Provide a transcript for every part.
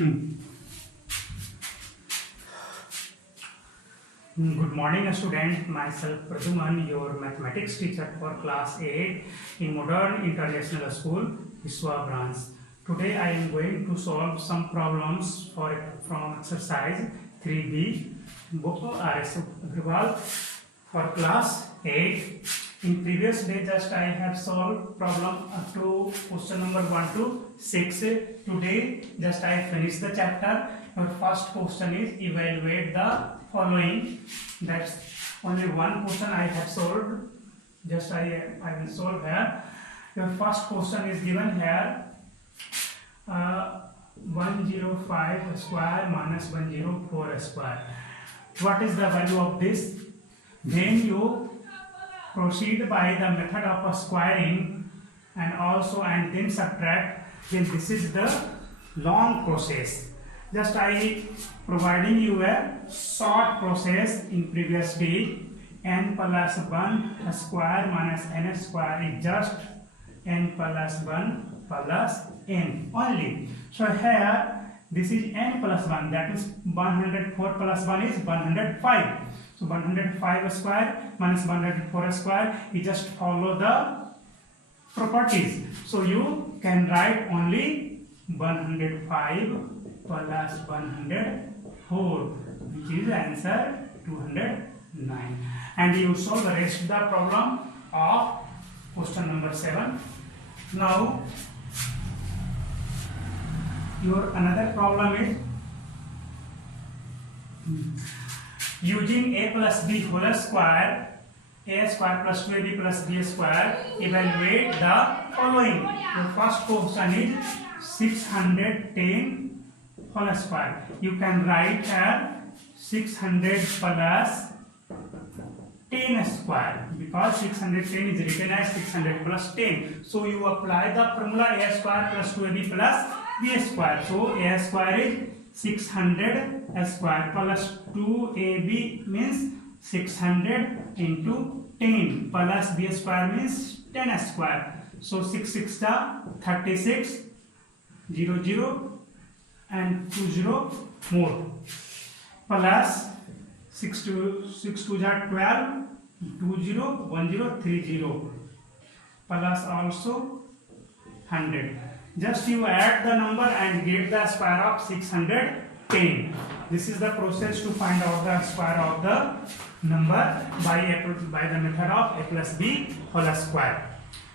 Good morning, student. Myself Praduman, your mathematics teacher for class 8 in Modern International School, Viswa branch. Today I am going to solve some problems from exercise 3B, book R.S. Agrawal for class 8. In previous day, just I have solved problem up to question number 1 to 6. Today, just I finished the chapter. Your first question is evaluate the following. That's only one question I have solved. Just I will solve here. Your first question is given here. 105 square minus 104 square. What is the value of this? When you proceed by the method of squaring and then subtract, then this is the long process. Just I providing you a short process in previous day. N plus 1 square minus n square is just n plus 1 plus n only. So here this is n plus 1, that is 104 plus 1 is 105. So 105 square minus 104 square, you just follow the properties. So you can write only 105 plus 104, which is answer 209. And you solve the rest of the problem of question number 7. Now your another problem is using a plus b whole square, a square plus 2ab plus b square, evaluate the following. The first question is 610 whole square. You can write here 600 plus 10 square, because 610 is written as 600 plus 10. So you apply the formula a square plus 2ab plus b square. So a square is 600 square plus 2ab means 600 into 10 plus b square means 10 square. So 6 6 36, 0 0 and 2 0 more, plus 6 2 12, 2 0 1 0 3 0, plus also 100. Just you add the number and get the square of 610. This is the process to find out the square of the number by the method of a plus b whole square.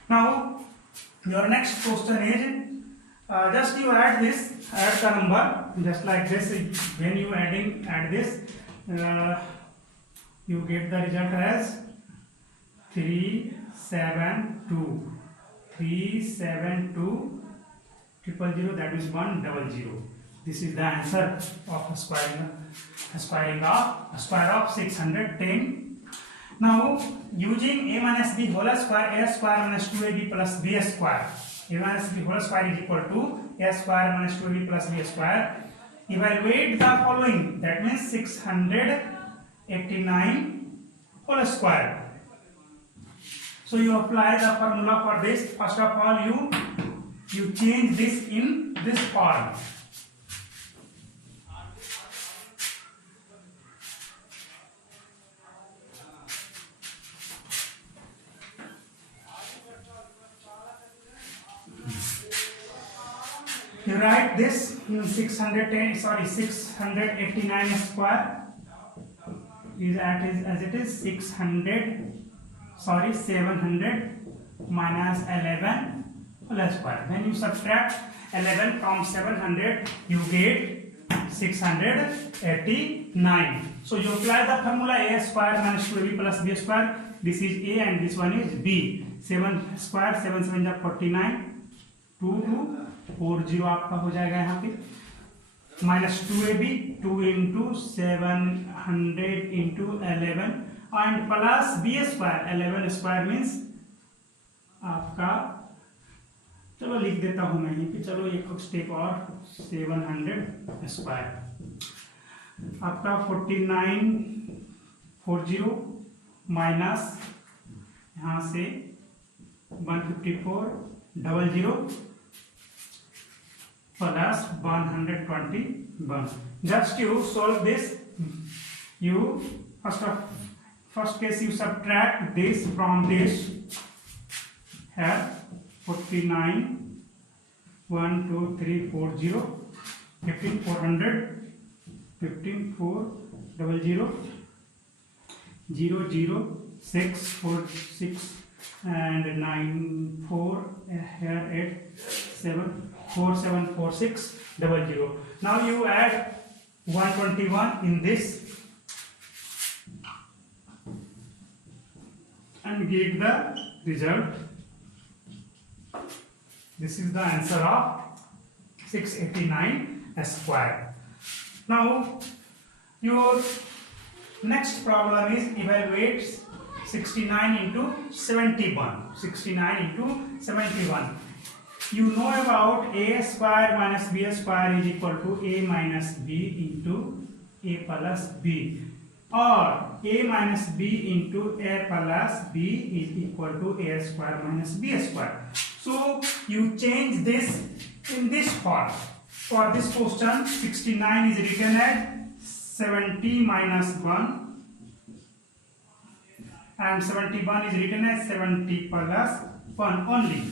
Now your next question is just you add the number just like this. When you add this, you get the result as 372 000, that is 100. This is the answer of square of square of 610. Now using a minus b whole square, a square minus 2ab plus b square, a minus b whole square is equal to a square minus 2ab plus b square. Evaluate the following, that means 689 whole square. So you apply the formula for this. First of all, you change this in this form. You write this 689 square is as it is 700 minus 11 whole square. When you subtract 11 from 700, you get 689. So you apply the formula a square minus 2ab plus b square. This is a and this one is b. 7 square 7 7 49, 2240 आपका हो जाएगा यहाँ पे, minus 2ab 2 into 700 into 11 and plus b square 11 square means आपका, चलो लिख देता हूँ मैं यहीं पे, चलो एक स्टेप और 700 स्क्वायर आपका 4940 माइनस यहाँ से 154 00 plus 121. Just you solve this. You first case you subtract this from this. Here 49 1 2 3 4 0 15 400 15 4 0 0 0 0 6 4 6 and 9 4 here 8 7 4 7 4 6 0 0. Now you add 121 in this and get the result. This is the answer of 689 square. Now your next problem is evaluate 69 into 71. 69 into 71. You know about a square minus b square is equal to a minus b into a plus b, or a minus b into a plus b is equal to a square minus b square. So you change this in this form. For this question, 69 is written as 70 minus 1 and 71 is written as 70 plus 1 only.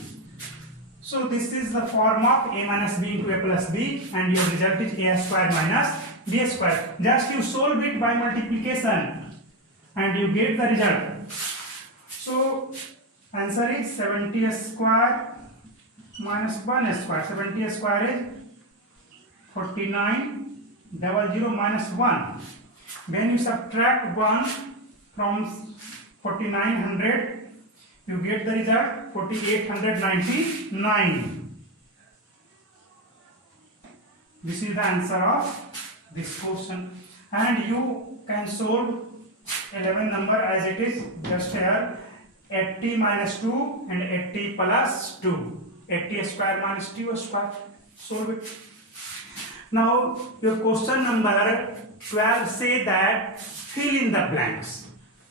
So this is the form of a minus b into a plus b, and your result is a square minus b square. Just you solve it by multiplication and you get the result. So answer is 70 square minus 1 square. 70 square is 49 00 minus 1. When you subtract 1 from 4900, you get the result 4899. This is the answer of this question, and you can solve 11 number as it is. Just here 80 minus 2 and 80 plus 2. 80 square minus 2 square. Solve it. Now your question number 12 say that fill in the blanks.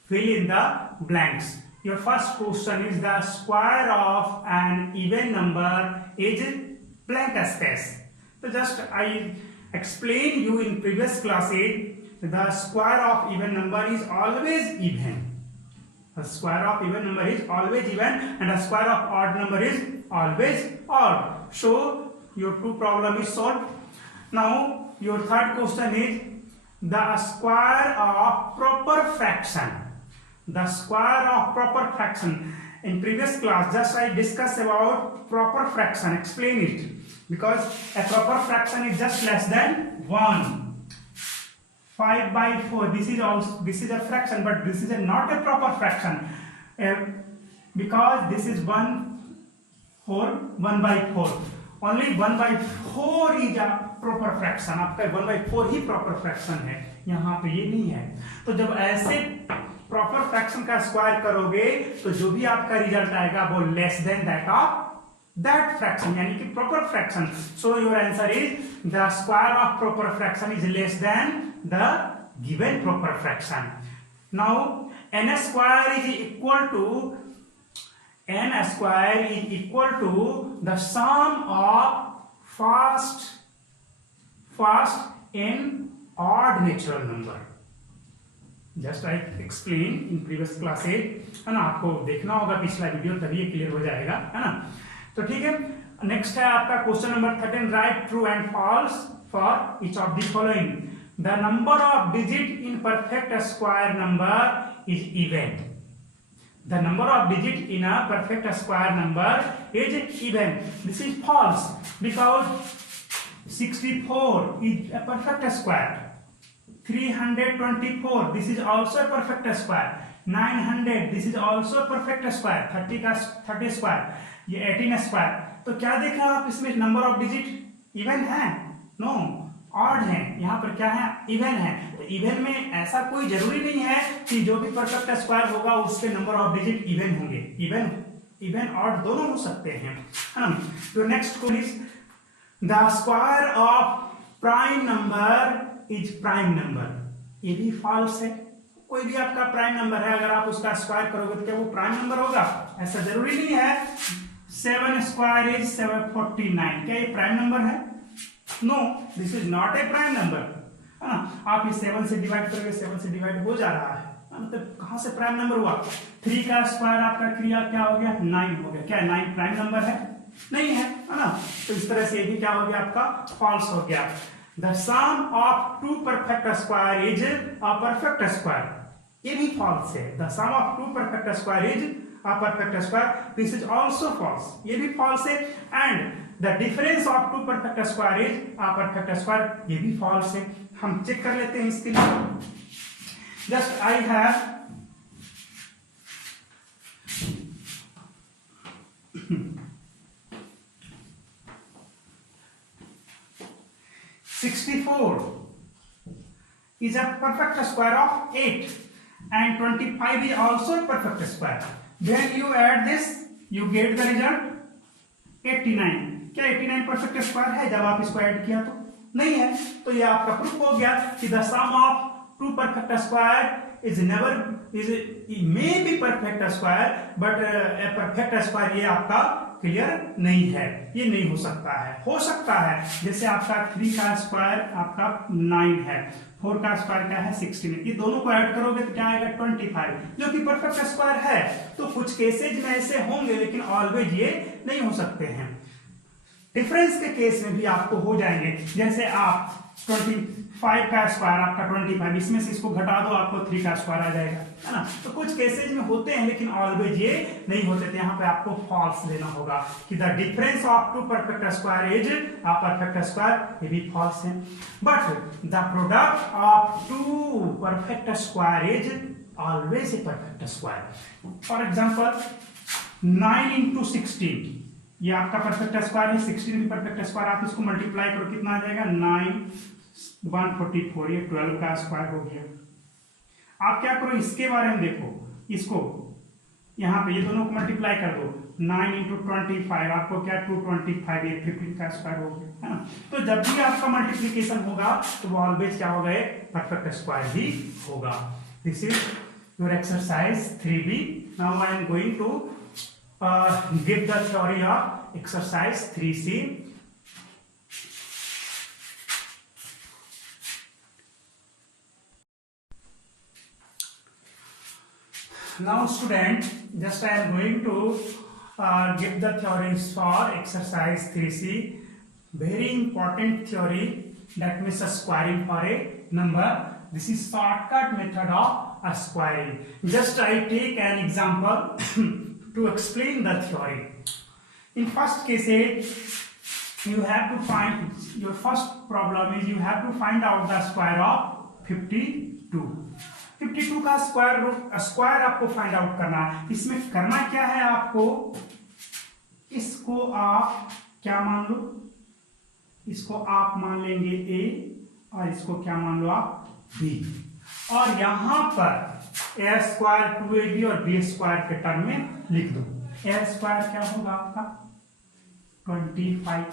Fill in the blanks. Your first question is the square of an even number is blank space. So just I explained you in previous classes, the square of even number is always even. The square of even number is always even, and the square of odd number is always odd. So your two problem is solved. Now your third question is the square of proper fraction. The square of proper fraction. In previous class, just I discussed about proper fraction. Explain it, because a proper fraction is just less than 1. 5 by 4. This is a fraction, but this is not a proper fraction, because this is 1 by 4. Only 1 by 4 is a proper fraction. आपका 1 by 4 he proper fraction है, यहाँ पे ये नहीं है. तो जब ऐसे प्रॉपर फ्रैक्शन का स्क्वायर करोगे तो जो भी आपका रिजल्ट आएगा वो less than that of that fraction, यानी कि proper fraction. So your answer is the square of proper fraction is less than the given proper fraction. Now n square is equal to the sum of first n odd natural number. Just I explain in previous classes, है ना. आपको देखना होगा पिछला video, तभी ये clear हो जाएगा, है ना. तो ठीक है, नेक्स्ट है आपका question number 13. Write true and false for each of the following. The number of digit in perfect square number is even. The number of digit in a perfect square number is even. This is false, because 64 is a perfect square. 324, this is also a perfect square. 900, this is also a perfect square. 30 square, ये 18 square. तो क्या देख रहे हो आप इसमें? Number of digit even है? No, odd है. यहाँ पर क्या है? इवन है. तो इवन में ऐसा कोई जरूरी नहीं है कि जो भी परफेक्ट स्क्वायर होगा उसके नंबर ऑफ डिजिट इवन होंगे. इवन ऑड दोनों हो सकते हैं, है ना. तो next question is the square of prime number is prime number. ये भी फॉल्स है. कोई भी आपका प्राइम नंबर है, अगर आप उसका स्क्वायर करोगे तो क्या वो प्राइम नंबर होगा? ऐसा जरूरी नहीं है. 7 स्क्वायर इज 749. क्या ये प्राइम नंबर है? No, this is not a prime number, है ना। आप ये 7 से डिवाइड करोगे, 7 से डिवाइड हो जा रहा है, मतलब कहां से प्राइम नंबर हुआ। 3 का स्क्वायर आपका क्रिया क्या हो गया, 9 हो गया। क्या 9 प्राइम नंबर है, नहीं है ना। तो इस तरह से ये भी क्या हो गया आपका, फॉल्स हो गया। The sum of two perfect square is a perfect square, ये भी फॉल्स है। The sum of two perfect square is a perfect square, this is also false, ये भी फॉल्स है। And the difference of two perfect square is a perfect square, ये भी false है। हम चेक कर लेते हैं इसके लिए। Just I have 64 is a perfect square of 8 and 25 is also a perfect square. When you add this, you get the result 89. क्या 89 परफेक्ट स्क्वायर है जब आप इसको ऐड किया तो? नहीं है। तो ये आपका प्रूफ हो गया कि the sum of two perfect square is never is may be perfect square but a perfect square ये आपका क्लियर नहीं है, ये नहीं हो सकता है। हो सकता है जैसे आपका 3 का स्क्वायर आपका 9 है, 4 का स्क्वायर क्या है 16, ये दोनों को ऐड करोगे तो क्या आएगा 25, जो कि परफेक्ट स्क्वायर है। तो कुछ केसेज में ऐसे होंगे लेकिन ऑलवेज ये नहीं हो सकते हैं। डिफरेंस के केस में भी आपको हो जाएंगे, जैसे आप 25 का स्क्वायर आपका 25, इसमें से इसको घटा दो आपको 3 का स्क्वायर आ जाएगा, है ना। तो कुछ केसेज में होते हैं लेकिन ऑलवेज ये नहीं होते थे। यहाँ पे आपको फॉल्स लेना होगा कि the difference of two perfect square is a perfect square, ये भी फॉल्स है। But the product of two perfect square is always a perfect square. For example 9 into 16, ये आपका परफेक्ट स्क्वायर है, 16 भी परफेक्ट स्क्वायर। आप इसको मल्टीप्लाई करो, कितना आ जाएगा 9 144, ये 12 का स्क्वायर हो गया। आप क्या करो, इसके बारे में देखो, इसको यहाँ पे ये दोनों को मल्टीप्लाई कर दो, 9 into 25 आपको क्या 225, ये 15 का स्क्वायर हो गया, है ना। तो जब भी आपका मल्टीप्लीकेशन होगा तो वो ऑलवेज क्या होगा, एक परफेक्ट स्क्वायर ही होगा। This is your exercise 3B। Now I am going to give the theory of exercise 3C. Now student, just I am going to give the theories for exercise 3C. Very important theory, that means a squaring for a number. This is shortcut method of squaring. Just I take an example to explain the theory. In first case, you have to find, your first problem is you have to find out the square of 52. 52 का square आपको find out करना है। इसमें करना क्या है आपको, इसको आप क्या मान लो, इसको आप मान लेंगे A और इसको क्या मान लो आप B, और यहां पर ए स्क्वायर 2AB और B स्क्वायर के टर्म में लिख दो। ए स्क्वायर क्या होगा आपका 25,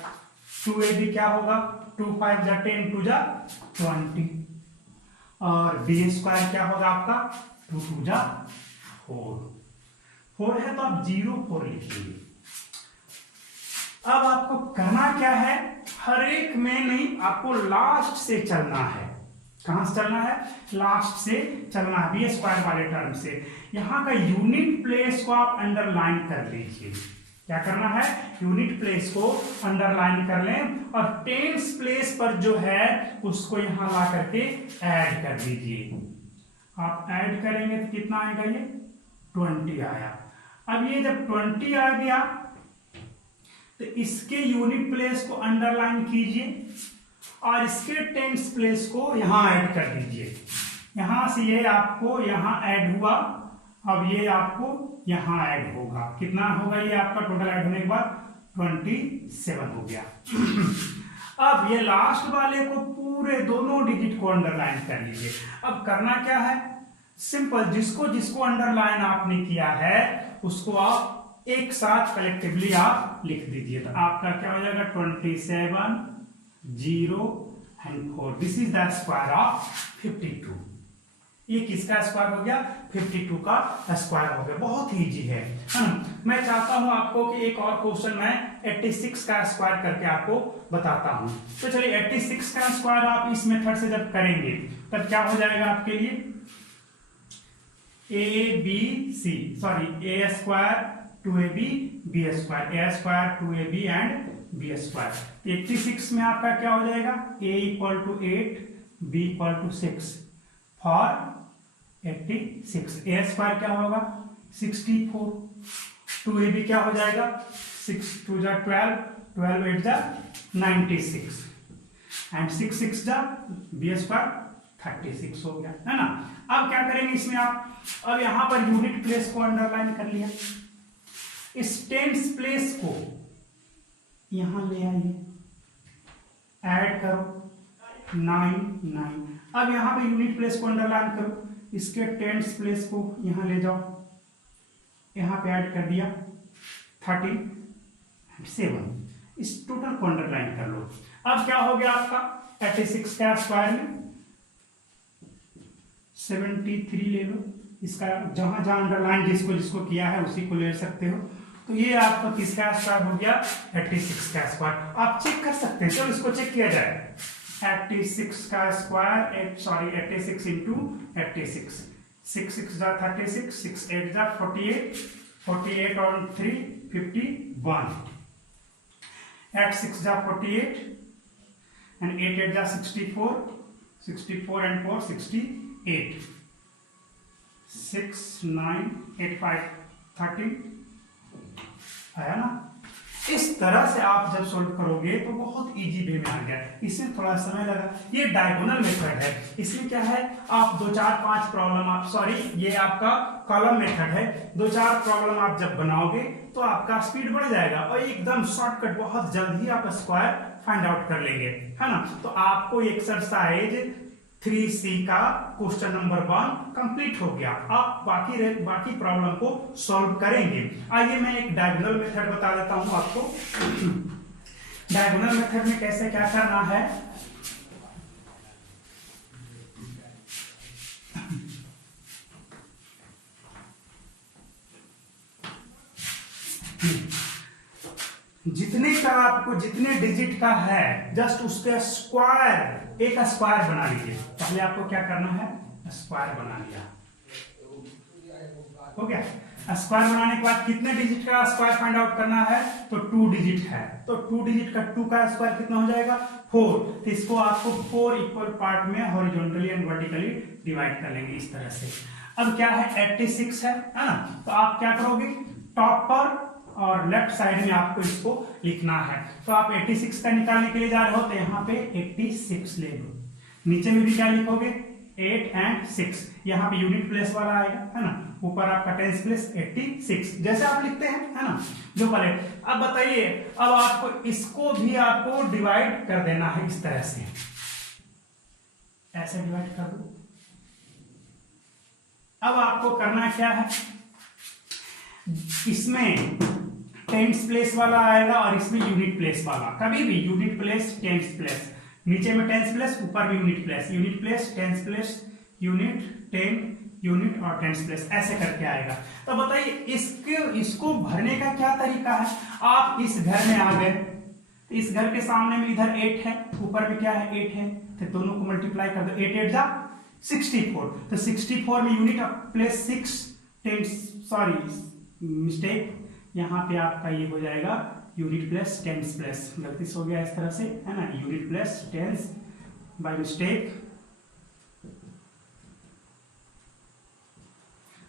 2AB क्या होगा 2 5 जा 10 2 जा 20, और B स्क्वायर क्या होगा आपका 2 2 जा 4 है, तो आप 0 4 लिखिए। अब आपको करना क्या है, हर एक में नहीं, आपको लास्ट से चलना है। कहां से चलना है, लास्ट से चलना है, बी स्क्वायर वाले टर्म से। यहां का यूनिट प्लेस को आप अंडरलाइन कर लीजिए। क्या करना है, यूनिट प्लेस को अंडरलाइन कर लें और टेंस प्लेस पर जो है उसको यहां ला करके ऐड कर दीजिए। आप ऐड करेंगे तो कितना आएगा, ये 20 आया। अब ये जब 20 आ गया तो इसके यूनिट प्लेस को अंडरलाइन कीजिए और इसके टेंस प्लेस को यहां ऐड कर दीजिए। यहां से ये आपको यहां ऐड हुआ, अब ये आपको यहां ऐड होगा। कितना होगा, ये आपका टोटल ऐड होने के बाद 27 हो गया। अब ये लास्ट वाले को पूरे दोनों डिजिट को अंडरलाइन कर लीजिए। अब करना क्या है, सिंपल, जिसको जिसको अंडरलाइन आपने किया है उसको आप एक साथ कलेक्टिवली आप लिख दीजिए। तो आपका क्या हो जाएगा 27 0 and 4, this is the square of 52। ये किसका स्क्वायर हो गया, 52 का स्क्वायर हो गया। बहुत ही इजी है ना। मैं चाहता हूं आपको कि एक और क्वेश्चन मैं 86 का स्क्वायर करके आपको बताता हूं। तो चलिए 86 का स्क्वायर आप इस मेथड से जब करेंगे तब क्या हो जाएगा आपके लिए, a square 2ab b square, a square 2ab and b square. 86 में आपका क्या हो जाएगा, a equal to 8 b equal to 6 for 86। a square क्या होगा 64, 2ab क्या हो जाएगा 6 2 जा 12, 12 8 जा 96 एंड 6 6 जा b स्क्वायर 36 हो गया, है ना। अब क्या करेंगे इसमें आप, अब यहां पर यूनिट प्लेस को अंडरलाइन कर लिया, इस टेंस प्लेस को यहां ले आइए, ऐड करो 9 9। अब यहां पे यूनिट प्लेस को अंडरलाइन करो, इसके टेंस प्लेस को यहां ले जाओ, यहां पे ऐड कर दिया 37, इस टोटल को अंडरलाइन कर लो। अब क्या हो गया आपका 86 का स्क्वायर में 73 ले लो, इसका जहां जहां अंडरलाइन जिसको जिसको किया है उसी को ले सकते हो। तो ये आपका किसका स्क्वायर हो गया 86 का स्क्वायर। आप चेक कर सकते हैं, चलो इसको चेक किया जाए। 86 का स्क्वायर 86 इंटू 86, 6 6 जा 36, 6 8 जा 48, 48 on 3 51, 8 6 जा 48 and 8 8 जा 64, 64 and 4 68, 6 9 8 5 13 आया ना। इस तरह से आप जब सोल्व करोगे तो बहुत इजी वे में आ गया। इसमें थोड़ा समय लगा, ये डायगोनल मेथड है। इसमें क्या है, आप 2 4 5 प्रॉब्लम आप ये आपका कॉलम मेथड है, 2 4 प्रॉब्लम आप जब बनाओगे तो आपका स्पीड बढ़ जाएगा और एकदम शॉर्टकट बहुत जल्द ही आप स्क्वायर फाइंड आउट कर लेंगे, है ना। तो आपको एक्सरसाइज 3C का क्वेश्चन नंबर 1 कंप्लीट हो गया। आप बाकी प्रॉब्लम को सॉल्व करेंगे। आइए मैं एक डायगोनल मेथड बता देता हूं आपको। डायगोनल मेथड में कैसे क्या करना है, जितने का आपको जितने डिजिट का है जस्ट उसके स्क्वायर, एक स्क्वायर बना लीजिए। पहले आपको क्या करना है, स्क्वायर बना लिया, हो गया। स्क्वायर बनाने के बाद कितने डिजिट का स्क्वायर फाइंड आउट करना है, तो 2 डिजिट है, तो 2 डिजिट का 2 का स्क्वायर कितना हो जाएगा 4। तो इसको आपको 4 इक्वल पार्ट में हॉरिजॉन्टली एंड वर्टिकली डिवाइड कर लेंगे इस तरह से। अब क्या है 86 है ना, तो आप क्या करोगे, टॉप पर और लेफ्ट साइड में आपको इसको लिखना है। तो आप 86 का निकालने के लिए जा रहे हो तो यहाँ पे 86 ले लो, नीचे में भी क्या लिखोगे 8 and 6, यहाँ पे यूनिट प्लेस वाला आएगा, है ना। ऊपर आपका टेंस प्लेस 86 जैसे आप लिखते हैं, है ना, जो पहले। अब बताइए, अब आपको इसको भी आपको डिवाइड कर देना है इस तरह से, ऐसे डिवाइड कर दो। अब आपको करना क्या है, इसमें टेंस प्लेस वाला आएगा और इसमें यूनिट प्लेस वाला, कभी भी यूनिट प्लेस टेंस प्लेस, नीचे में टेंस प्लेस ऊपर भी unit place, unit place tens place unit ten unit और टेंस प्लेस, ऐसे करके आएगा। तो बताइए इसको भरने का क्या तरीका है। आप इस घर में आ गए, इस घर के सामने में इधर 8 है, ऊपर में क्या है 8 है, तो दोनों को मल्टीप्लाई कर दो, 8 8 जा 64, तो 64 में यूनिट प्लेस 6 टेंस मिस्टेक, यहाँ पे आपका ये हो जाएगा यूनिट प्लस टेंस प्लस, गलती से हो गया इस तरह से, है ना, unit plus tens by mistake,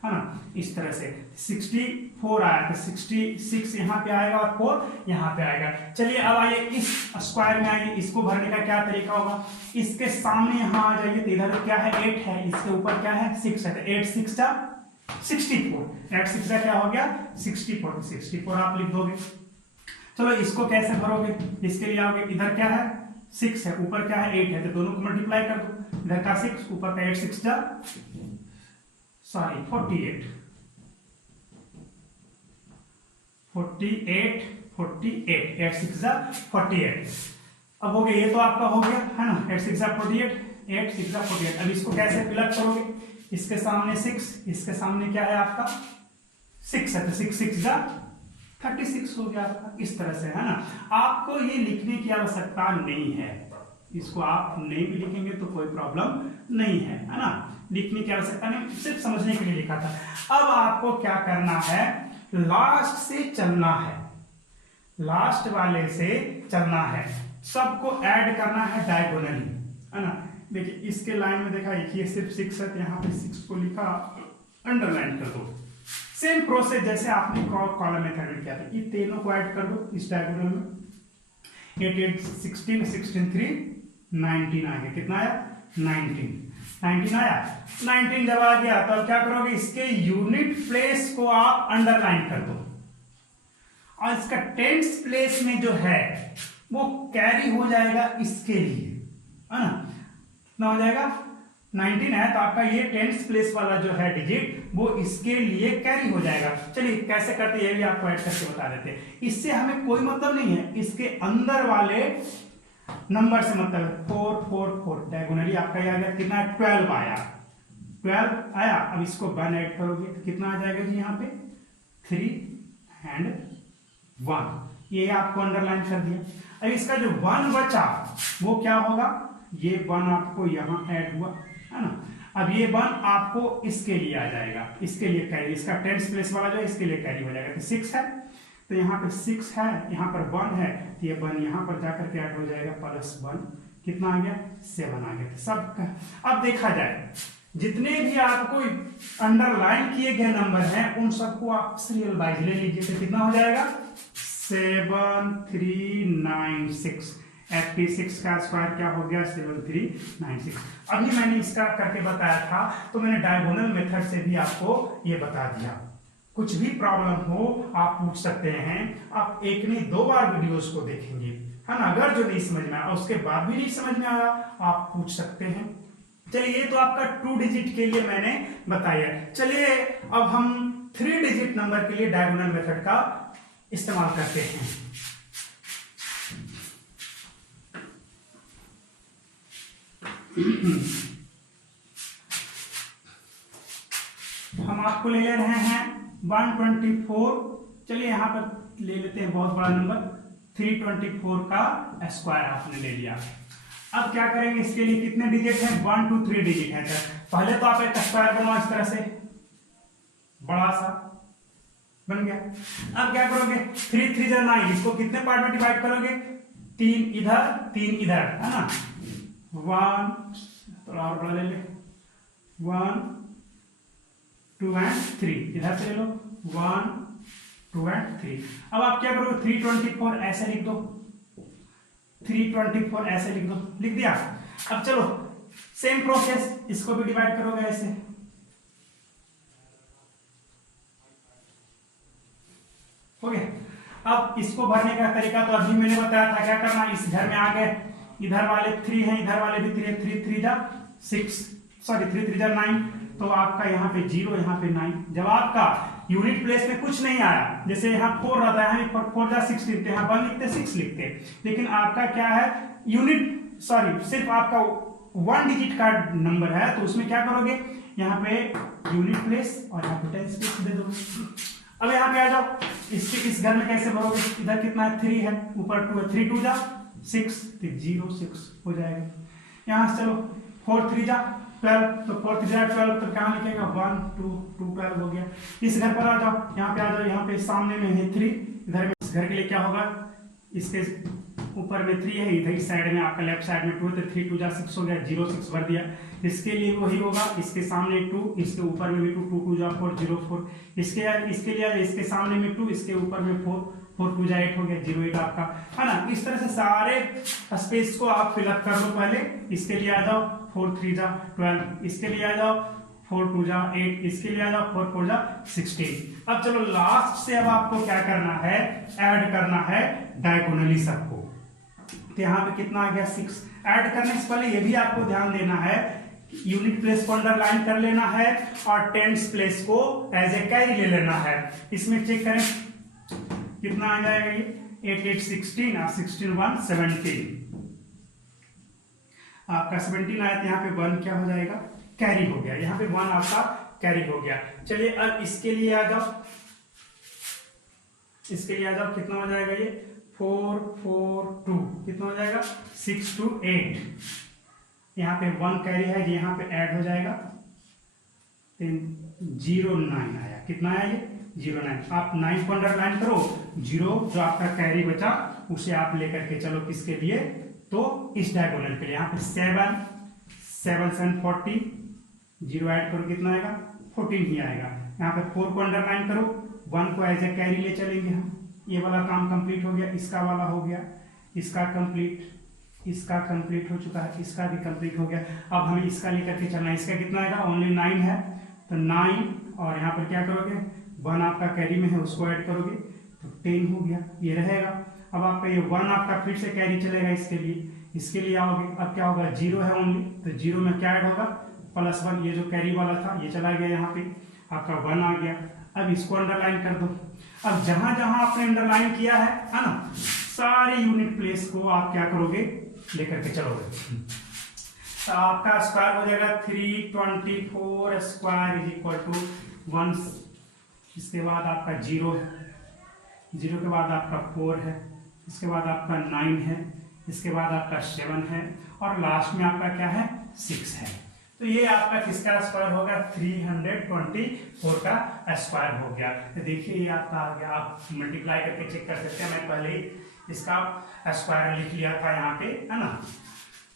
है ना, इस तरह से 64 आया तो 66 यहाँ पे आएगा और 4 यहाँ पे आएगा। चलिए अब आइए इस स्क्वायर में आइए, इसको भरने का क्या तरीका होगा, इसके सामने यहाँ आ जाइए, तो इधर क्या है 8 है, इसके ऊपर क्या है 6 है, तो 8 6 जा 64, 8 6 जा क्या हो गया 64, 64 आप लिख दोगे। चलो इसको कैसे भरोगे, इसके लिए आओगे, इधर क्या है 6 है, ऊपर क्या है 8 है, तो दोनों को मल्टीप्लाई कर दो, इधर का 6 ऊपर का 8 6 जा 48, 8 6 जा 48। अब हो गया, ये तो आपका हो गया, है ना, 8 6 जा 48, 8 6 जा 48। अब इसको कैसे फिलअप करोगे, इसके सामने 6, इसके सामने क्या है आपका 6 है, तो 6 6 जा 36 हो गया आपका। इस तरह से, है ना। आपको ये लिखने की आवश्यकता नहीं है, इसको आप नहीं भी लिखेंगे तो कोई प्रॉब्लम नहीं है ना। लिखने की आवश्यकता नहीं, सिर्फ समझने के लिए लिखा था। अब आपको क्या करना है, लास्ट से चलना है, लास्ट वाले से चलना है, सबको ऐड करना है डायगोनली, है ना। देखिए इसके लाइन में देखा, एक ये सिर्फ 6 है, तो यहाँ पे 6 को लिखा, अंडरलाइन कर दो। सेम प्रोसेस जैसे आपने कॉलम मेथड में किया था, ये तीनों को ऐड कर दो इस डायगोनल में। 8 8 16 16 3 19 आ गया। कितना आया? 19 आया। 19 जब आ गया तो क्या करोगे, इसके यूनिट प्लेस को आप अंडरलाइन कर दो, और इसका टेंस प्लेस में जो है वो कैरी हो जाएगा इसके लिए, है ना। कितना हो जाएगा? 19 है, तो आपका ये टेंस प्लेस वाला जो है डिजिट वो इसके लिए कैरी हो जाएगा। चलिए कैसे करते ये भी आपको ऐड करके बता देते हैं। इससे हमें कोई मतलब नहीं है, इसके अंदर वाले नंबर से मतलब है। 4 4 4 डायगोनली आपका ये आ गया। कितना? 12 आया, 12 आया। अब इसको 1 ऐड करोगे तो कितना आ जाएगा जी? यहाँ पे 3 and 1, ये आपको अंडरलाइन कर दिया। अब इसका जो 1 बचा वो क्या होगा, ये 1 आपको यहाँ ऐड हुआ, है ना। अब ये 1 आपको इसके लिए आ जाएगा, इसके लिए कैरी, इसका टेंस प्लेस वाला जो है इसके लिए कैरी हो जाएगा। तो 6 है, तो यहाँ पे 6 है, यहाँ पर 1 है, तो ये 1 यहाँ पर जाकर के ऐड हो जाएगा, +1 कितना आ गया? 7 आ गया। सब अब देखा जाए, जितने भी आपको अंडरलाइन किए गए नंबर हैं उन सबको आप सीरियल वाइज ले लीजिए, तो कितना हो जाएगा? 7 3 9 6। 86 का स्क्वायर क्या हो गया? 7396। अभी मैंने इसका करके बताया था, तो मैंने डायगोनल मेथड से भी आपको ये बता दिया। कुछ भी प्रॉब्लम हो आप पूछ सकते हैं, आप एक नहीं 2 बार वीडियोस को देखेंगे, है ना। अगर जो नहीं समझ में आया, उसके बाद भी नहीं समझ में आया, आप पूछ सकते हैं। चलिए ये तो आपका 2 डिजिट के लिए मैंने बताया। चलिए अब हम 3 डिजिट नंबर के लिए डायगोनल मेथड का इस्तेमाल करते हैं। हम आपको ले ले रहे हैं 124। चलिए यहां पर ले लेते हैं बहुत बड़ा नंबर, 324 का स्क्वायर आपने ले लिया। अब क्या करेंगे, इसके लिए कितने डिजिट हैं? 1 2 3 डिजिट है सर। पहले तो आप एक स्क्वायर बनाओ इस तरह से, बड़ा सा बन गया। अब क्या करोगे, 3 3 जा 9, इसको कितने पार्ट में डिवाइड करोगे? 3 इधर 3 इधर, है ना। 1 थोड़ा और बड़ा ले ले, 1 2 and 3 इधर से ले लो, 1 2 and 3। अब आप क्या करोगे, 324 ऐसे लिख दो, 324 ऐसे लिख दो, लिख दिया। अब चलो सेम प्रोसेस, इसको भी डिवाइड करोगे ऐसे, हो गया। अब इसको भरने का तरीका तो अभी मैंने बताया था, क्या करना, इस घर में आ गए, इधर वाले 3 हैं, इधर वाले भी 3 है, 3 3 जा 6, सॉरी 3 3 जा 9, तो आपका यहाँ पे 0, यहाँ पे 9। जब आपका यूनिट प्लेस में कुछ नहीं आया, जैसे यहाँ 4 रहता है, यहाँ 4 जा 6 लिखते हैं, 1 लिखते 6 लिखते, लेकिन आपका क्या है, यूनिट सॉरी सिर्फ आपका 1 डिजिट का नंबर है, तो उसमें क्या करोगे, यहाँ पे यूनिट प्लेस और यहाँ पे टेंस प्लेस दे दो। अब यहाँ पे आ जाओ, इसके इस घर में कैसे भरोगे, इधर कितना है, 3 है, ऊपर 2 है, 3 2 जा 6, तो 0 6 हो जाएगा। यहाँ से चलो 4 3 जा 12, तो 4 3 जा 12, तो कहाँ लिखेगा, 1 2 2 12 हो गया। इस घर पर आ जाओ, यहाँ पे आ जाओ, यहाँ पे सामने में है 3, इधर में इस घर के लिए क्या होगा, इसके ऊपर में 3 है, इधर इस साइड में आपका लेफ्ट साइड में 2 है, तो 3 2 जा 6 हो गया, 0 6 भर दिया। इसके लिए वही होगा, इसके सामने 2, इसके ऊपर में भी 2 2 2 जा 4 0 4, इसके लिए इसके सामने में 2, इसके ऊपर में 4 4 2 जा 8 हो गया, 0 8 आपका, है ना। इस तरह से सारे स्पेस को आप फिलअप कर लो। पहले इसके लिए आ जाओ, 4 3 जा 12, इसके लिए आ जाओ, 4 2 जा 8, इसके लिए आ जाओ, 4 4 जा 16। अब चलो लास्ट से अब आपको क्या करना है, ऐड करना है डायगोनली सबको। तो यहाँ पे कितना आ गया, 6। ऐड करने से पहले ये भी आपको ध्यान देना है, यूनिट प्लेस को अंडरलाइन कर लेना है और टेंस प्लेस को एज ए कैरी ले लेना है। इसमें चेक करें कितना आ जाएगा, ये 8 8 16 और 16 1 17, आपका 17 आया, तो यहाँ पे 1 क्या हो जाएगा, कैरी हो गया, यहाँ पे 1 आपका कैरी हो गया। चलिए अब इसके लिए आ जाओ, इसके लिए आ जाओ, कितना हो जाएगा ये 4 4 2, कितना हो जाएगा 6 2 8। यहाँ पे 1 कैरी है, यहाँ पे ऐड हो जाएगा, 09 आया। कितना आया ये 09। आप 9 को अंडरलाइन करो, 0 जो आपका कैरी बचा उसे आप लेकर के चलो किसके लिए, तो इस डायगोनल के लिए। यहाँ पे 7 7 7 40, 0 ऐड करो, कितना आएगा 14 ही आएगा। यहाँ पे 4 को अंडरलाइन करो, 1 को एज ए कैरी ले चलेंगे हम। ये वाला काम कंप्लीट हो गया, इसका वाला हो गया, इसका कंप्लीट, इसका कंप्लीट हो चुका है, इसका भी कंप्लीट हो गया। अब हमें इसका लेकर के चलना है। इसका कितना आएगा, ओनली 9 है, तो 9 और यहाँ पर क्या करोगे, 1 आपका कैरी में है उसको ऐड करोगे तो 10 हो गया, ये रहेगा। अब आपका ये 1 आपका फिर से कैरी चलेगा इसके लिए, इसके लिए आओगे, अब क्या होगा 0 है ओनली, तो 0 में क्या ऐड होगा +1, ये जो कैरी वाला था ये चला गया, यहाँ पे आपका 1 आ गया। अब इसको अंडरलाइन कर दो। अब जहां जहां आपने अंडरलाइन किया है ना, सारे यूनिट प्लेस को आप क्या करोगे, लेकर के चलोगे। तो आपका स्क्वायर हो जाएगा 324 स्क्वायर इज इक्वल टू 1। इसके बाद आपका 0 है, 0 के बाद आपका 4 है, इसके बाद आपका 9 है, इसके बाद आपका 7 है, और लास्ट में आपका क्या है 6 है। तो ये आपका किसका स्क्वायर होगा, 324 का स्क्वायर हो गया। तो देखिए ये आपका आ गया, आप मल्टीप्लाई करके चेक कर सकते हैं। मैं पहले ही इसका स्क्वायर लिख लिया था यहाँ पे, है ना।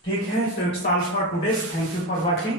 ठीक है, तो it's all for today, thank you for watching.